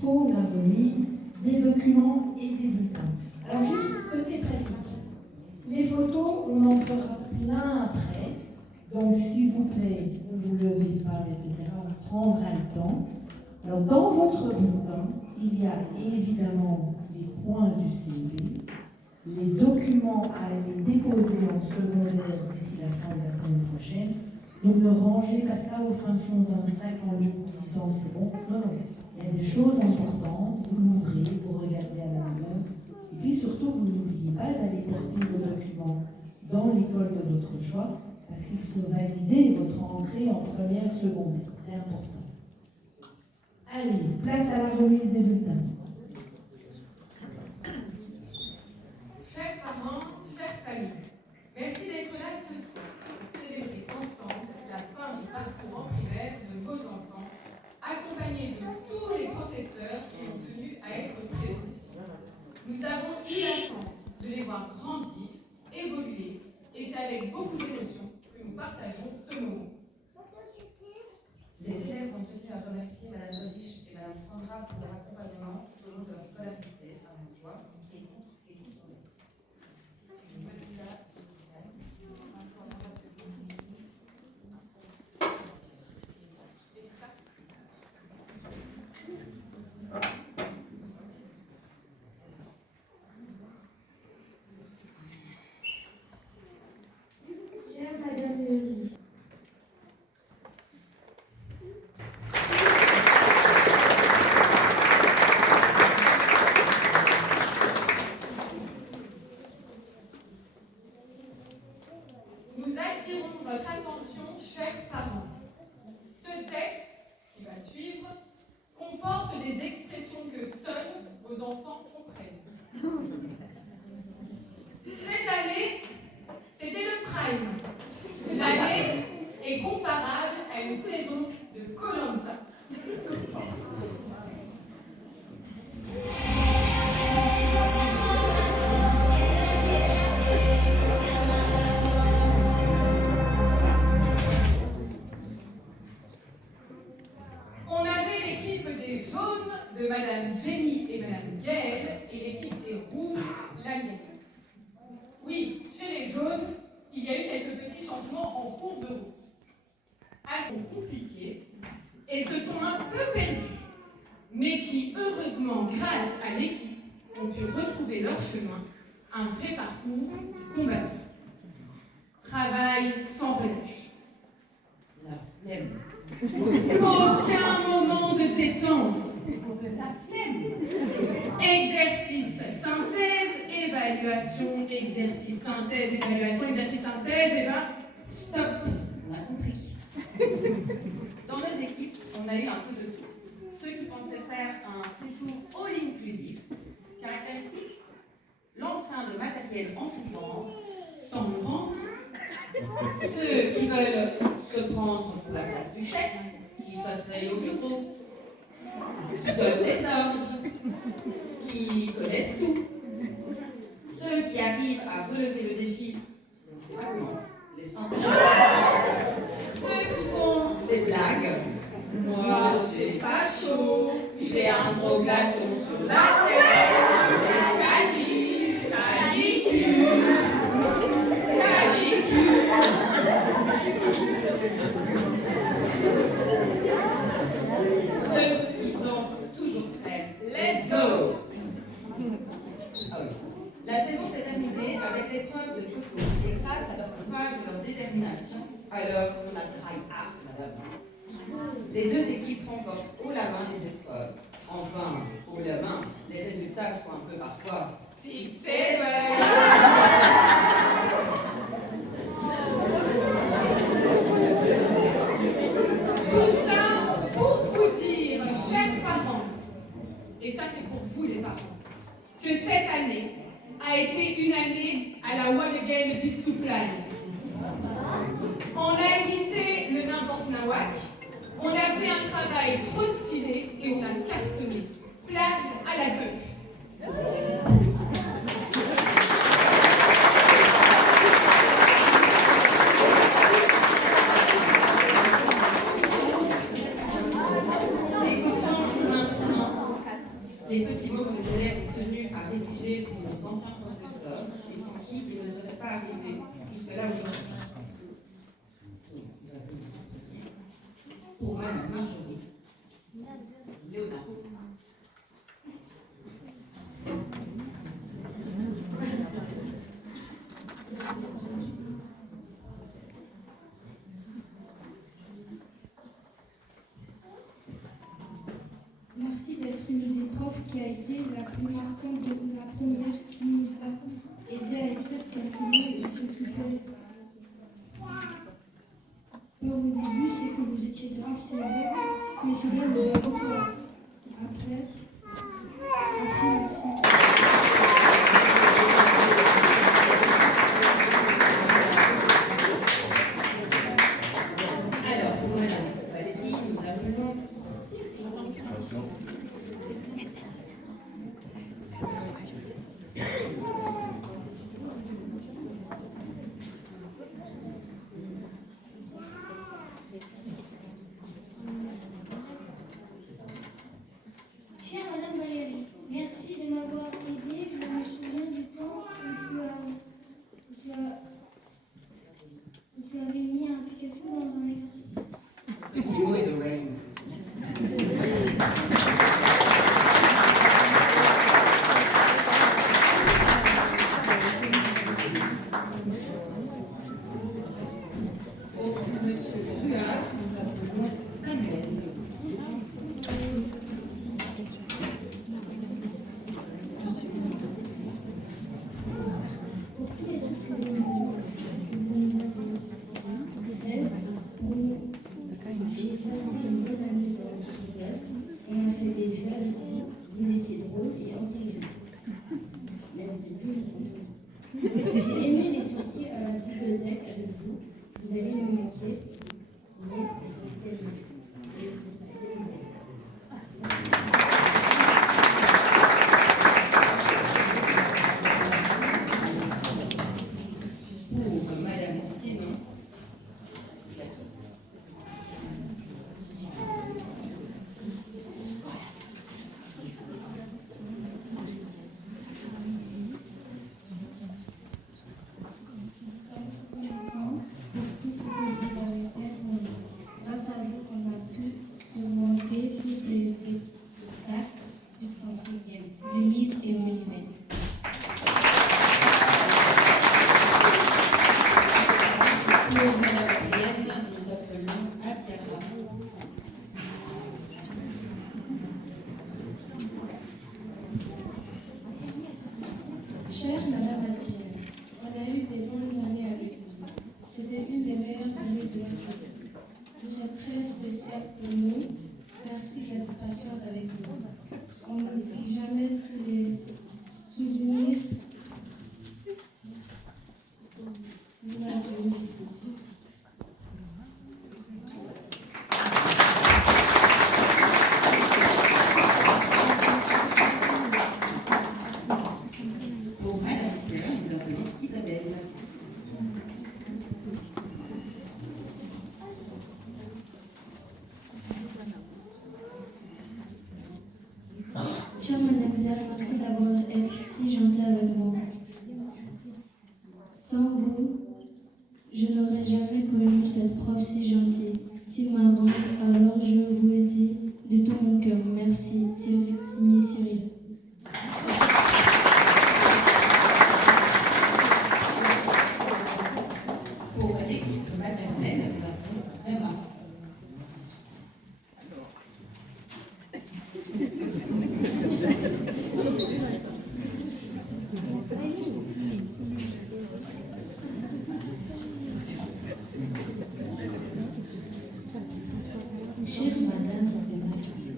pour la remise des documents et des bulletins. Alors juste côté pratique, les photos, on en fera plein après, donc s'il vous plaît, ne vous levez pas, etc., on prendra le temps. Alors dans votre bulletin, il y a évidemment les points du CV, les documents à aller déposer en secondaire d'ici la fin de la semaine prochaine. Donc ne rangez pas ça au fin fond d'un sac en disant c'est bon. Non, non. Il y a des choses importantes, vous l'ouvrez, vous regardez à la maison. Et puis surtout, vous n'oubliez pas d'aller porter vos documents dans l'école de votre choix, parce qu'il faut valider votre entrée en première secondaire. C'est important. Allez, place à la remise des bulletins. Chers parents, chères familles, merci d'être là ce soir pour célébrer ensemble la fin du parcours en primaire de vos enfants, accompagnés de tous les professeurs qui ont tenu à être présents. Nous avons eu la chance de les voir grandir, évoluer, et c'est avec beaucoup d'émotion que nous partageons ce moment. Les élèves ont tenu à remercier Mme Lodich et Mme Sandra pour leur accompagnement tout au long de leur scolarité à Montjoie et contre et tout. Chère Madame Meury, Nous attirons votre attention, chers parents. Ce texte, qui va suivre, comporte des expressions que seuls vos enfants comprennent. Cette année, c'était le prime. L'année est comparable à une saison de Koh-Lanta. On avait l'équipe des jaunes de Madame Jenny et Madame Gaëlle et l'équipe des rouges, la mienne. Oui, chez les jaunes, il y a eu quelques petits changements en cours de route. Assez compliqués et se sont un peu perdus, mais qui, heureusement, grâce à l'équipe, ont pu retrouver leur chemin, un vrai parcours combattu. Travail sans relâche. La flemme. Aucun moment de détente. La flemme. Exercice, synthèse, évaluation, exercice, synthèse, évaluation, exercice, synthèse, et ben, Stop. On a compris. Dans nos équipes, on a eu un peu de tout. Ceux qui pensaient faire un séjour all-inclusif, caractéristique, l'emprunt de matériel en tout genre, sans me rendre, ceux qui veulent se prendre pour la place du chef, qui s'asseyent au bureau, qui donnent des ordres, qui connaissent tout, ceux qui arrivent à relever le défi, les sentiments, ceux qui font des blagues. Moi, j'ai pas chaud, j'ai un gros glaçon sur la tête, j'ai canicule. Ceux qui sont toujours prêts. Let's go! Ah oui. La saison s'est terminée avec l'épreuve de Toto. Et grâce à leur courage et leur détermination, alors on a try hard, madame. Les deux équipes remportent haut la main les épreuves. Enfin, haut la main, les résultats sont un peu parfois 6-7. tout ça pour vous dire, chers parents, et ça c'est pour vous les parents, que cette année a été une année à la One Again Beast to Fly. On a évité le n'importe nawak, on a fait un travail trop stylé et on a cartonné. Place à la teuf. Écoutons maintenant les petits mots que les élèves ont tenu à rédiger pour nos anciens professeurs et sans qui ils ne seraient pas arrivés jusque-là aujourd'hui. Pour Madame Marjorie Léonard. Merci d'être une des profs qui a été la plus marquante de la première, qui nous a aidé à écrire quelques mots et ce qui fait peur au début, c'est que vous étiez grave sévère, mais cela nous a beaucoup appris. Merci. Alors, pour Madame Valérie, nous appelons Chère Madame Valérie, merci de m'avoir aidée. Je me souviens du temps où tu avais mis un Pikachu dans un exercice. Petit mot et de Rain. Pour Monsieur Ruard, nous appelons Samuel. Pour tous les autres élèves, j'ai passé une bonne année dans votre classe. On a fait des jeux avec vous. Vous étiez drôle et intelligent. Mais vous êtes toujours innocent. J'ai aimé les sorties à la bibliothèque avec vous. Vous allez me manquer. Sinon, je vous Pour Madame Stinon. reconnaissant pour tout ce que vous avez fait pour nous. Grâce à vous, on a pu surmonter tous les obstacles jusqu'en 6e. Denise et Molinette. Pour Madame Adrienne, nous appelons Adiara. Chère Madame Adrienne, on a eu des bonnes années avec vous. C'était une des meilleures années de notre vie. Vous êtes très spéciale pour nous. Merci d'être patiente avec nous. On n'oublie jamais tous les souvenirs. Nous avons Pour Madame Pierre, nous appelons Isabelle. Chère Madame Pierre, merci d'avoir été si gentille avec moi. Sans vous, je n'aurais jamais connu cette prof si gentille, si marrante. Alors je vous le dis de tout mon cœur. Merci. Signé Cyril. Pour l'équipe maternelle, nous appelons Vraiment. Chère Madame de Mathieu,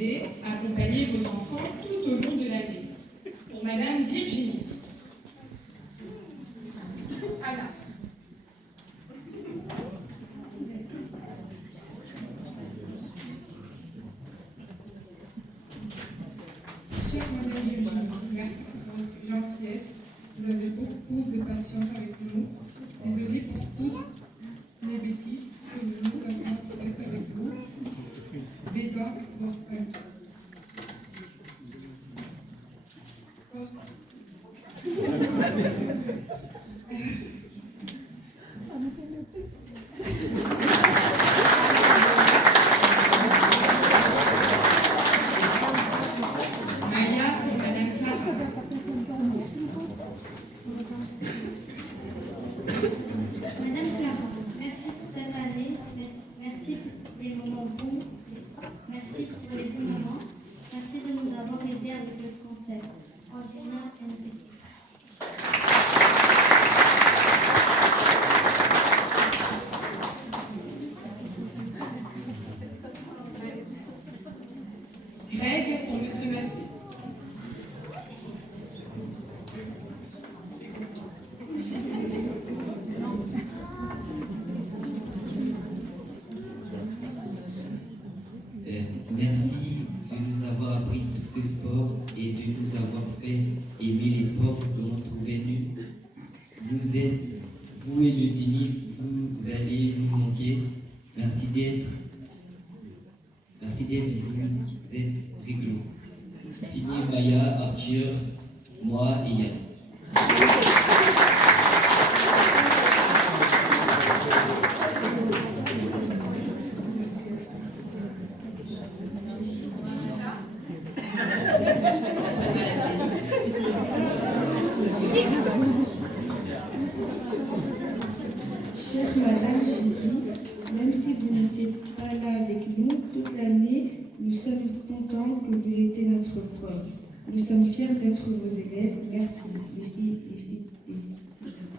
aidé, accompagné vos enfants tout au long de l'année. Pour Madame Virginie. Anna. Chère Madame Virginie, merci pour votre gentillesse. Vous avez beaucoup de patience avec nous. Désolée pour toutes les bêtises que nous avons faites avec vous. Béba, votre père. Maya et Madame Clara. Madame Clara, merci pour cette année, merci pour les moments bons, merci pour les bons moments, merci de nous avoir aidés avec le français. Angela NP. Greg pour Monsieur Massé. Merci de nous avoir appris tous ces sports et de nous avoir fait aimer les sports dont vous venez. Vous êtes, vous et le tennis, vous allez nous manquer. Merci d'être vous êtes rigolo. Signé Maya, Arthur, moi et Yann. Chère Madame Chérie, même si vous n'étiez pas là avec nous toute l'année, nous sommes contents que vous étiez notre prof. Nous sommes fiers d'être vos élèves. Merci, les filles, les filles, les filles.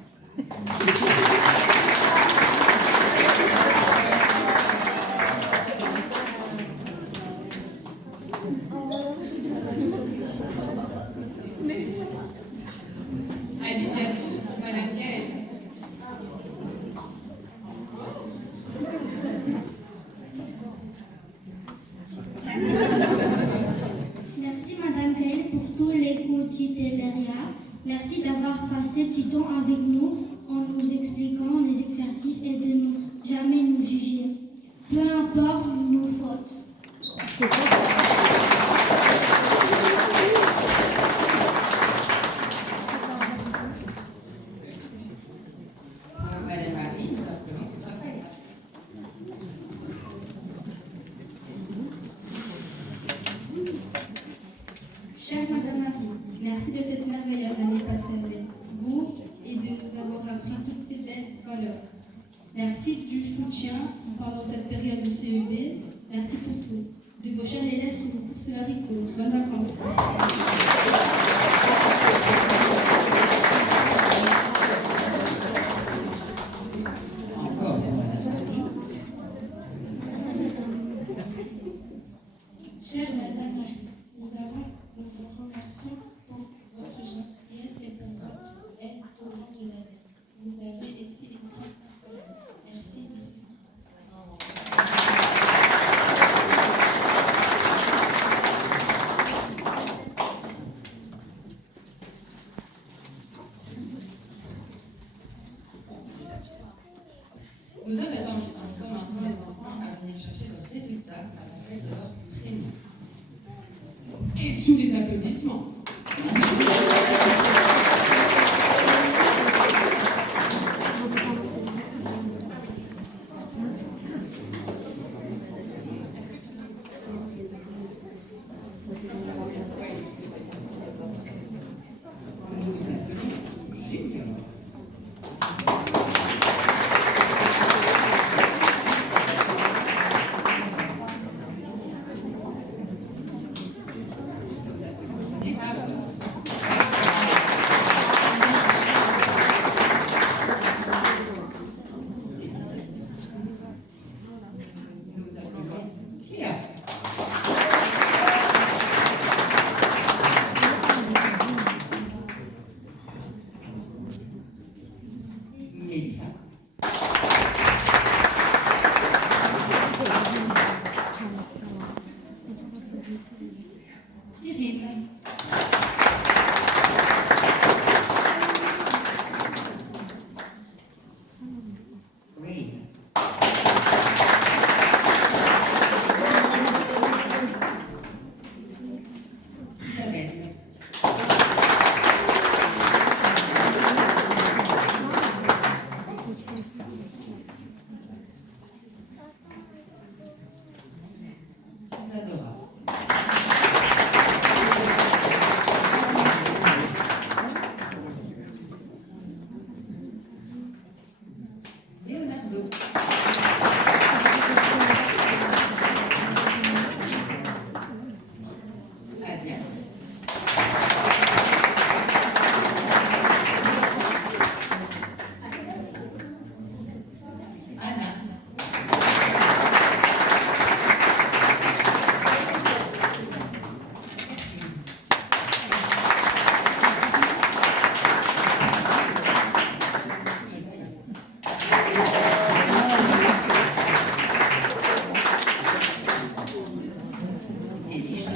Aditya pour Madame Gaëlle. Merci Madame Gaëlle pour tous les quotidiens. Merci d'avoir passé du temps avec nous en nous expliquant les exercices et de ne jamais nous juger. Peu importe nos fautes. Madame Marie, nous appelons pour travailler. Chère Madame Marie, merci de cette merveilleuse année passée avec vous et de nous avoir appris toutes ces belles valeurs. Merci du soutien pendant cette période de CEB. Merci pour tout. De vos chers élèves qui vous poussent leur école. Bonnes vacances. Encore pour Madame Marie. Chère Madame Marie, nous vous remercions pour votre gentillesse et pour votre aide au long de l'année. Vous avez été une grande personne. Merci d'ici. Nous invitons maintenant les enfants à venir chercher leurs résultats à la fête de leur prénom. Et sous les applaudissements. Nous appelons Junior. Nous appelons Nera. Cyrine. Oui. Isabelle. Isadora. Leonardo. Agnès. Anna. Elisha.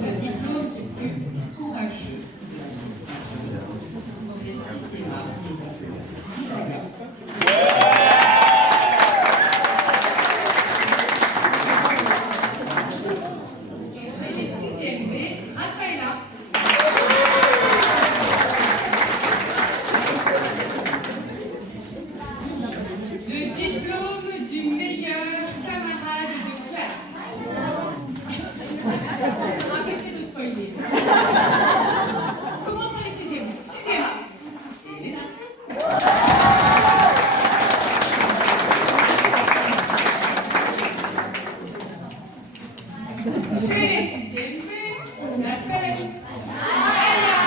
Le diplôme du plus courageux. Pour les cinémas, Et les 6e B, Raphaëla. Le diplôme du meilleur camarade de classe. Arrêtez de spoiler. Commence par les 6e. 6e A. Elena. Chez les 6e B, on appelle Aya.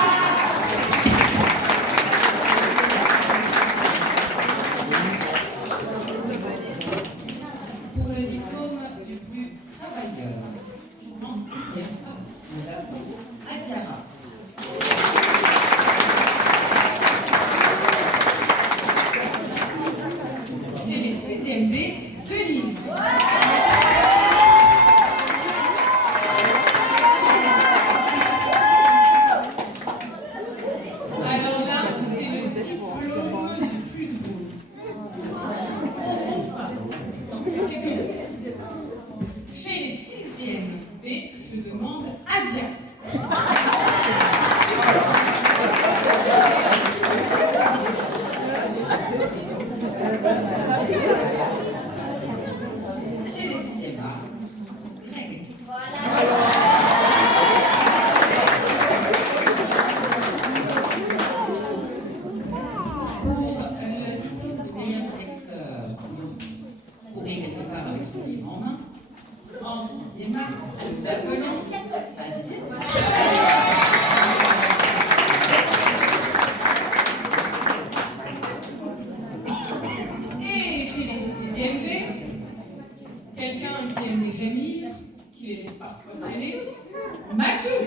Pour le diplôme du plus travailleur, en 6e A, nous avons Adiara. Chez les 6e B, Denise. Alors là, c'est le diplôme du plus beau. Chez les 6e B, je demande Adia. Chez les cinémas, Greg. Pour le diplôme de meilleur lecteur, courir quelque part avec son livre en main, en 6e A, nous appelons Fabienne. Et chez les 6e B, quelqu'un qui aime les Jamil, qui les laisse parfois traîner, Mathieu.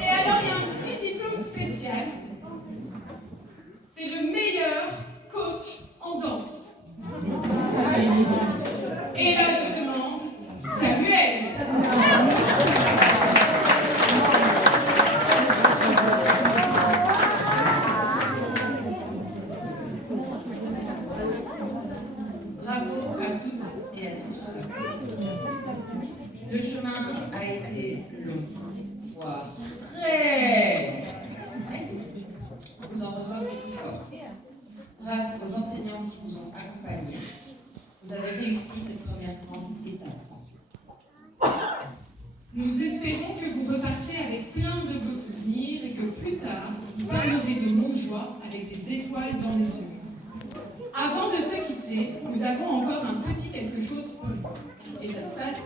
Et alors, il y a un petit diplôme spécial. C'est le meilleur coach en danse. Et là, je demande Samuel. Bravo à toutes et à tous. Le chemin a été long, voire très long. Vous en ressortez plus fort. Grâce aux enseignants qui vous ont accompagnés, vous avez réussi cette première grande étape. Nous espérons que vous repartez avec plein de beaux souvenirs et que plus tard, vous parlerez de Montjoie avec des étoiles dans les yeux. Avant de se quitter, nous avons encore un petit quelque chose pour vous. Et ça se passe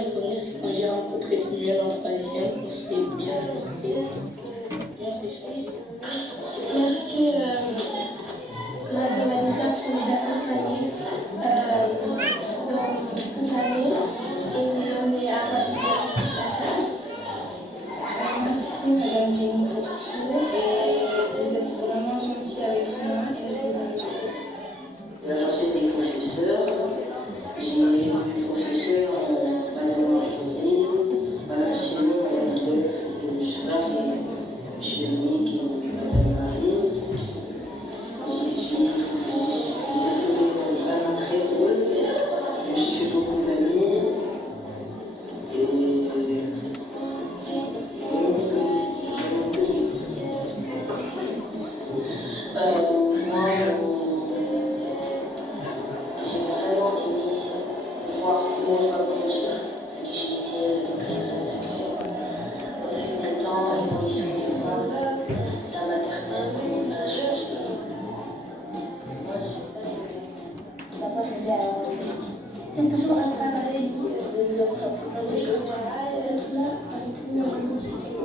meilleur souvenir, c'est quand j'ai rencontré Samuel en troisième. On s'est bien fait. Merci Madame Vanessa qui nous a accompagnés dans toute l'année et nous emmener à la bibliothèque. Merci Madame Jenny pour tout et vous êtes vraiment gentils avec moi et je vous invite. Merci des professeurs. J'ai eu des professeurs, Madame Marjorie, Madame Simon, Madame Dieu, M. Mac et M. Dominique et Madame Marie. J'ai trouvé vraiment très drôle. Je me suis fait beaucoup d'amis. Et moi, j'ai vraiment aimé voir comment je vais grandir, vu que j'ai été de plein très accueil. Au fil des temps, l'évolution du monde, la maternelle commence à changer. Moi, j'ai pas de ça va m'aider à avancer. T'es toujours un travail de nous offrir plein de choses. D'être là avec nous en compétition.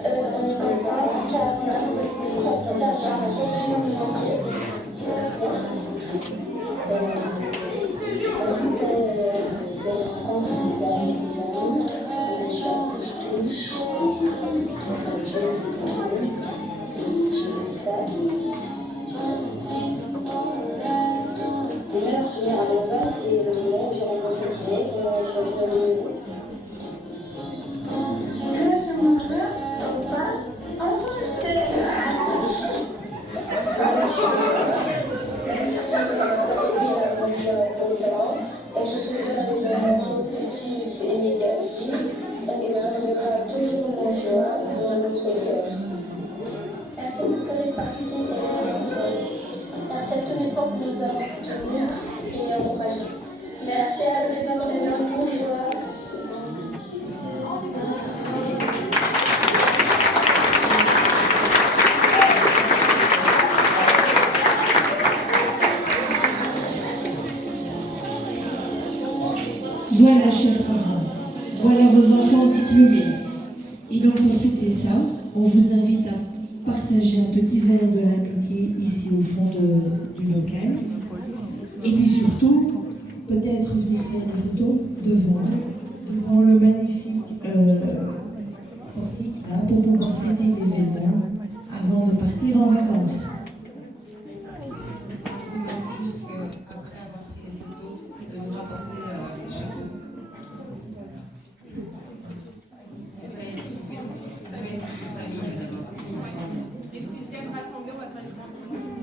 On est contente car on a des professeurs gentils qui nous manquent. On s'est fait des rencontres, c'était avec des amis, des gens touche et un job de contrôle. Et j'ai aimé ça. Mon meilleur souvenir à Nova, c'est le moment où j'ai rencontré Ciné, qu'on a échangé dans le niveau. Grâce à mon club, on va enfin rester. Et je sais faire des moments positifs et négatifs. Elle gardera toujours mon joie dans notre cœur. Merci pour tous les sorties et merci à tous les profs qui nous avons soutenus et encouragés. Merci à tous les enseignants pour joie. Voilà, chers parents, voilà vos enfants diplômés. Et donc, pour fêter ça, on vous invite à partager un petit verre de l'amitié ici au fond du local. Et puis surtout, peut-être venir faire des photos devant le magnifique portique pour pouvoir fêter l'événement avant de partir en vacances. Juste qu'après avoir pris les photos, c'est de nous rapporter les chapeaux. Les sixièmes rassemblés, on va faire les compliments.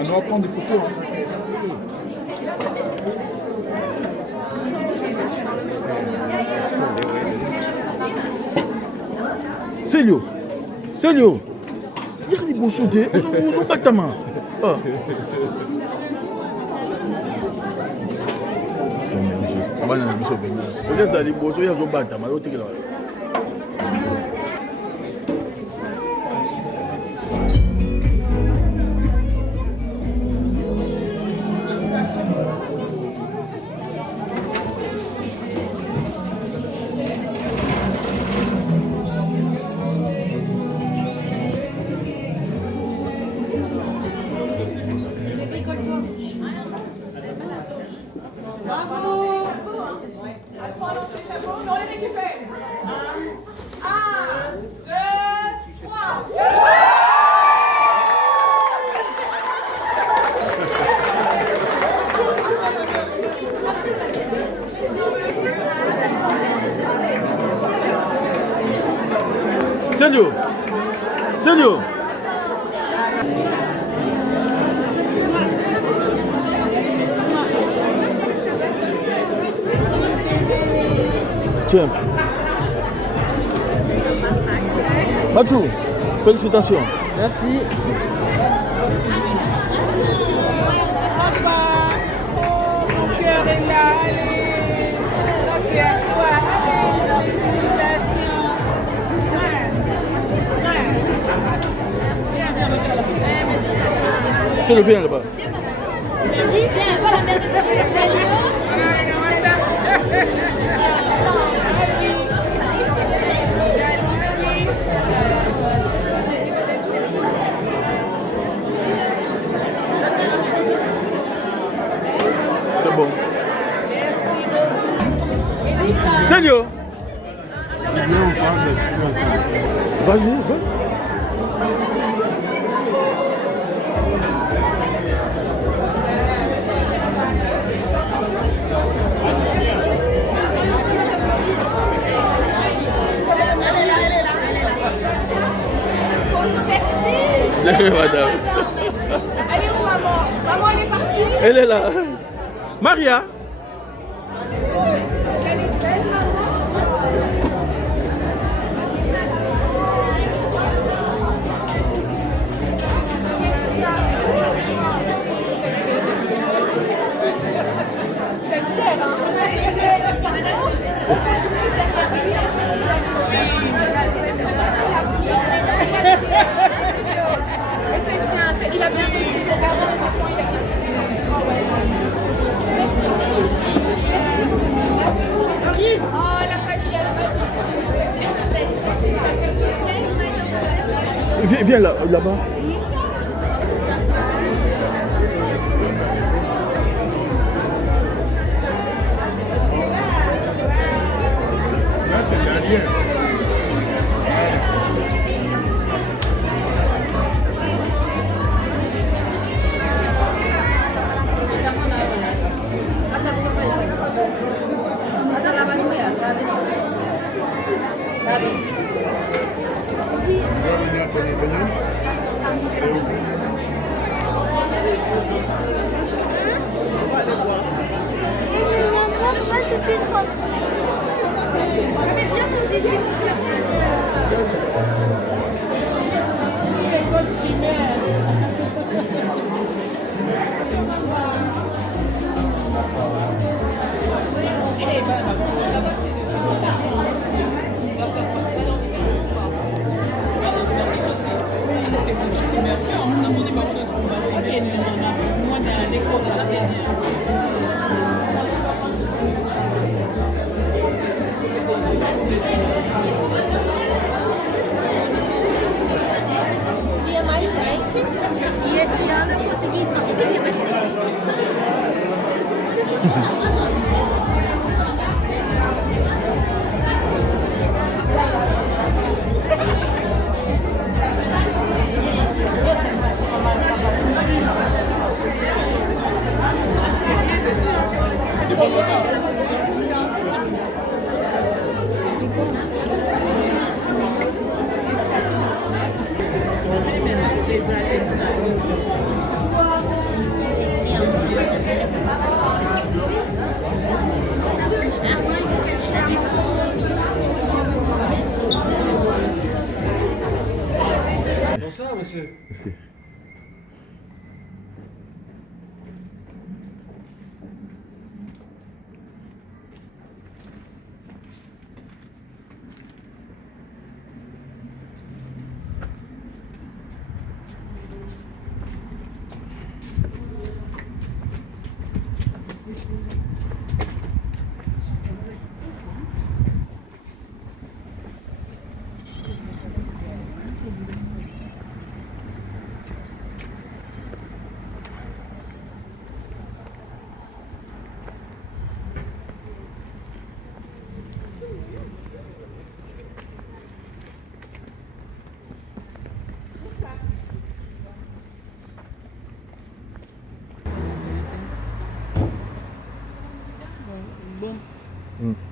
On va prendre des photos. Célio, il y a des beaux sautés. On bat ta main. Abana biso benga. Olenza liboso ya zobata ma yotikela. Célio. Tiens. Mathieu, félicitations. Merci. Mon cœur est là, allez. Ça c'est à toi. Félicitations. C'est le bien là-bas. Viens, pas la mère de Salut. C'est bon. Seigneur. Vas-y, va. Merci. Madame. Elle est où, maman? Maman, elle est partie? Elle est là. Maria. Elle est belle, vous êtes fière, hein? Il a bien réussi, regardez les enfants, il a bien réussi. Oh, la famille, elle Viens là, là-bas. Là, c'est derrière. Moi, je fais 30. Mais viens manger chips, viens. Tinha mais gente e esse ano eu consegui espartilhar Bonsoir, monsieur. Merci. Bon.